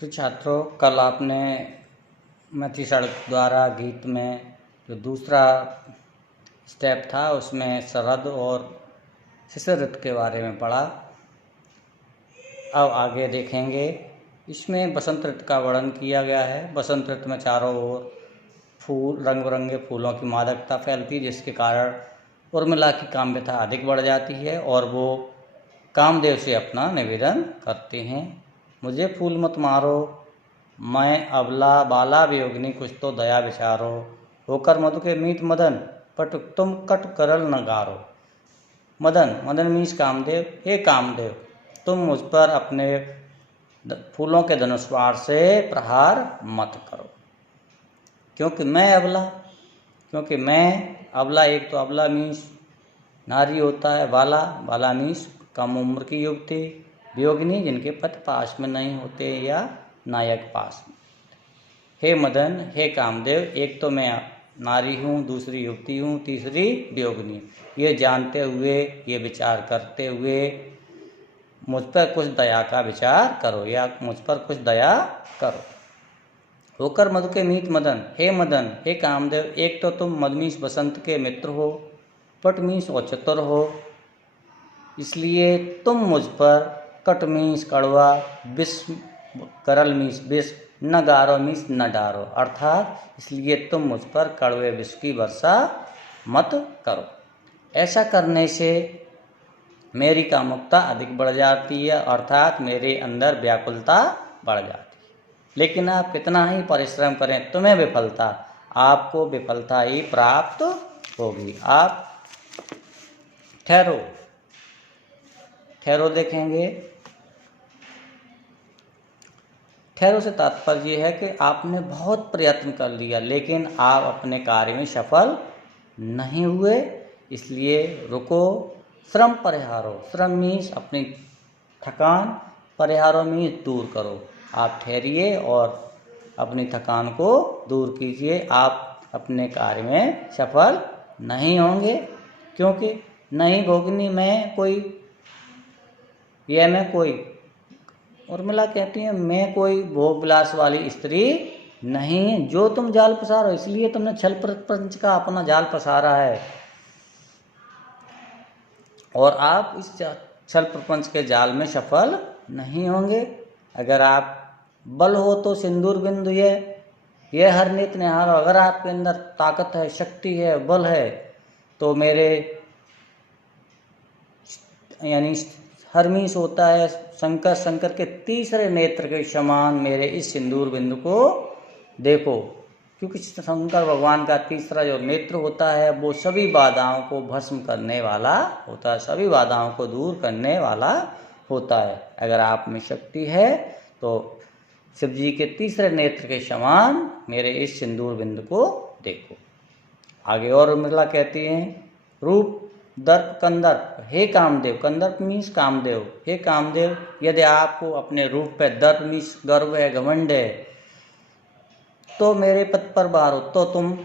तो छात्रों, कल आपने मथी सड़क द्वारा गीत में जो दूसरा स्टेप था उसमें शरद और शिशिर ऋतु के बारे में पढ़ा। अब आगे देखेंगे। इसमें बसंत ऋतु का वर्णन किया गया है। बसंत ऋतु में चारों ओर फूल, रंग बिरंगे फूलों की मादकता फैलती है, जिसके कारण उर्मिला की काम्यता अधिक बढ़ जाती है और वो कामदेव से अपना निवेदन करते हैं। मुझे फूल मत मारो, मैं अबला बाला वियोगिनी, कुछ तो दया विचारो, होकर मधु के मीत मदन, पट तुम कट करल न गारो। मदन, मदन मीन्स कामदेव। हे कामदेव, तुम मुझ पर अपने फूलों के धनुष बाण से प्रहार मत करो, क्योंकि मैं अबला, एक तो अबला मीन्स नारी होता है, बाला मीन्स कम उम्र की युवती, वियोगिनी जिनके पति पास में नहीं होते या नायक पास में। हे मदन, हे कामदेव, एक तो मैं नारी हूँ, दूसरी युवती हूँ, तीसरी वियोगिनी। ये जानते हुए, ये विचार करते हुए मुझ पर कुछ दया का विचार करो या मुझ पर कुछ दया करो। होकर मधु के मीत मदन, हे मदन, हे कामदेव, एक तो तुम मदमीश बसंत के मित्र हो, पट मीन्स और चतुर हो, इसलिए तुम मुझ पर कट मीन्स कड़वा, विष करल मीन्स विष, न गारो मीन्स न डारो, अर्थात इसलिए तुम मुझ पर कड़वे विष की वर्षा मत करो। ऐसा करने से मेरी कामुकता अधिक बढ़ जाती है, अर्थात मेरे अंदर व्याकुलता बढ़ जाती है। लेकिन आप कितना ही परिश्रम करें, तुम्हें विफलता, आपको विफलता ही प्राप्त होगी। आप ठहरो देखेंगे। ठहरो से तात्पर्य यह है कि आपने बहुत प्रयत्न कर लिया लेकिन आप अपने कार्य में सफल नहीं हुए, इसलिए रुको। श्रम परिहारो, श्रम मीन्स अपनी थकान, परिहारो मीन्स दूर करो। आप ठहरिए और अपनी थकान को दूर कीजिए। आप अपने कार्य में सफल नहीं होंगे, क्योंकि नहीं भोगनी मैं कोई उर्मिला कहती है, मैं कोई भोग विलास वाली स्त्री नहीं, जो तुम जाल पसारो, इसलिए तुमने छल प्रपंच का अपना जाल पसारा है और आप इस छल प्रपंच के जाल में सफल नहीं होंगे। अगर आप बल हो तो सिंदूर बिंदु ये हर नित निहारो, अगर आपके अंदर ताकत है, शक्ति है, बल है, तो मेरे यानी हरमीस होता है शंकर के तीसरे नेत्र के समान मेरे इस सिंदूर बिंदु को देखो, क्योंकि शंकर भगवान का तीसरा जो नेत्र होता है वो सभी बाधाओं को भस्म करने वाला होता है, सभी बाधाओं को दूर करने वाला होता है। अगर आप में शक्ति है तो शिव जी के तीसरे नेत्र के समान मेरे इस सिंदूर बिंदु को देखो। आगे और उर्मिला कहती हैं, रूप दर्प कंदर्प, हे कामदेव, कंदर्प मीन्स कामदेव, हे कामदेव, यदि आपको अपने रूप पे दर्प मीन्स गर्व है, घमंड है, तो मेरे पद पर बारो, तो तुम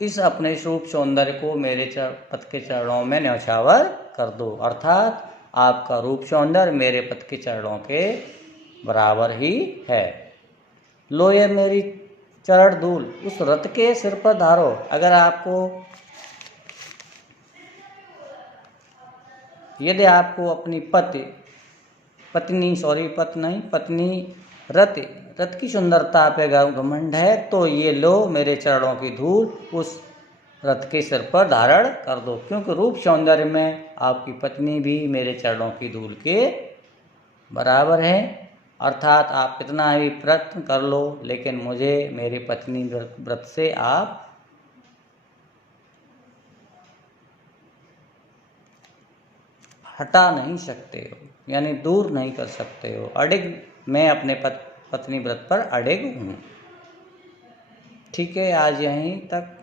इस अपने रूप सौंदर्य को मेरे पद के चरणों में न्यौछावर कर दो, अर्थात आपका रूप सौंदर्य मेरे पद के चरणों के बराबर ही है। लो ये मेरी चरण धूल उस रथ के सिर पर धारो। अगर यदि आपको अपनी पत्नी रथ की सुंदरता पे घमंड है, तो ये लो मेरे चरणों की धूल उस रथ के सिर पर धारण कर दो, क्योंकि रूप सौंदर्य में आपकी पत्नी भी मेरे चरणों की धूल के बराबर है। अर्थात आप कितना भी प्रयत्न कर लो लेकिन मुझे मेरी पत्नी व्रत से आप हटा नहीं सकते हो, यानी दूर नहीं कर सकते हो। मैं अपने पत्नी व्रत पर अडिग हूँ। ठीक है, आज यहीं तक।